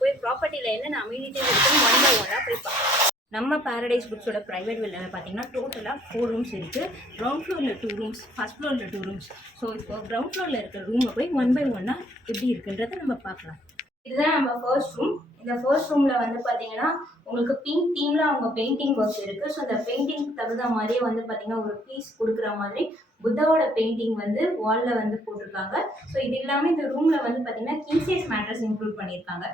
போய் ப்ராப்பர்ட்டியில் என்னென்ன அம்யூனிட்டிஸ் இருக்குன்னு 1 by 1 போய் பார்க்கலாம். நம்ம பாரடைஸ் புக்ஸோட ப்ரைவேட் வில்லில் பார்த்தீங்கன்னா டோட்டலாக 4 ரூம்ஸ் இருக்குது. கிரவுண்ட் ஃப்ளோரில் 2 ரூம்ஸ், ஃபர்ஸ்ட் ஃப்ளோரில் 2 ரூம்ஸ். ஸோ இப்போ கிரவுண்ட் ஃப்ளோரில் இருக்கிற ரூமை போய் 1 by 1 எப்படி இருக்குன்றதை நம்ம பார்க்கலாம். இதுதான் நம்ம ஃபர்ஸ்ட் ரூம். இந்த ஃபர்ஸ்ட் ரூமில் வந்து பார்த்தீங்கன்னா உங்களுக்கு பிங்க் தீமில் அவங்க பெயிண்டிங் ஒர்க் இருக்குது. ஸோ அந்த பெயிண்டிங் தகுந்த மாதிரியே வந்து பார்த்தீங்கன்னா ஒரு பீஸ் கொடுக்குற மாதிரி புத்தாவோட பெயிண்டிங் வந்து வாலில் வந்து போட்டிருக்காங்க. ஸோ இது இல்லாமல் இந்த ரூமில் வந்து பார்த்தீங்கன்னா கிங் சைஸ் மேட்ரஸ் இன்க்ளூட் பண்ணியிருக்காங்க.